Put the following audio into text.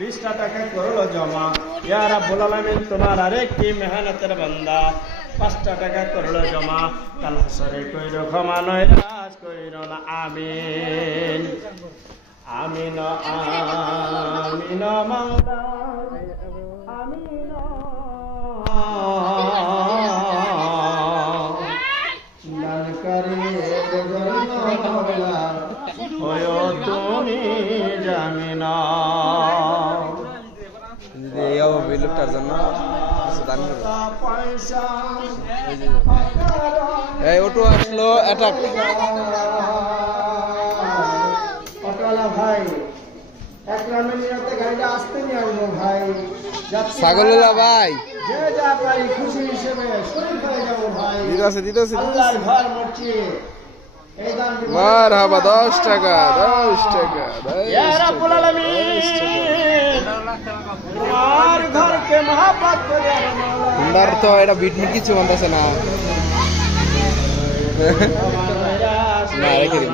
20টা টাকা করলো জমা। ইয়া রাব্বুল আলামিন তোমার আরেকটি মেহনতের বান্দা 5টা টাকা করলো জমা। কাল হাসরে কইরো ক্ষমা নয়রাজ কইরো না। আমিন আমিন আমিন মাওলা আমিন। তুমি জামিনা লোকটার জন্য এই অটো আসলো অ্যাটাক। ভাই গাড়িটা আসতে নিয়ে আসবো ভাই। ছাগলুল্লাহ ভাই যে যা পারি খুশি হিসেবে শরীর করে যাবো ভাই। দিতেছে আল্লাহর ঘর মসজিদ মারহাবা 10 টাকা 10 টাকা। ইয়া রাব্বুল আলামিন আর ঘরকে মহব্বত করে হুন্ডার তো এটা বিটমিট কিছু বলতেছে না। না রেখে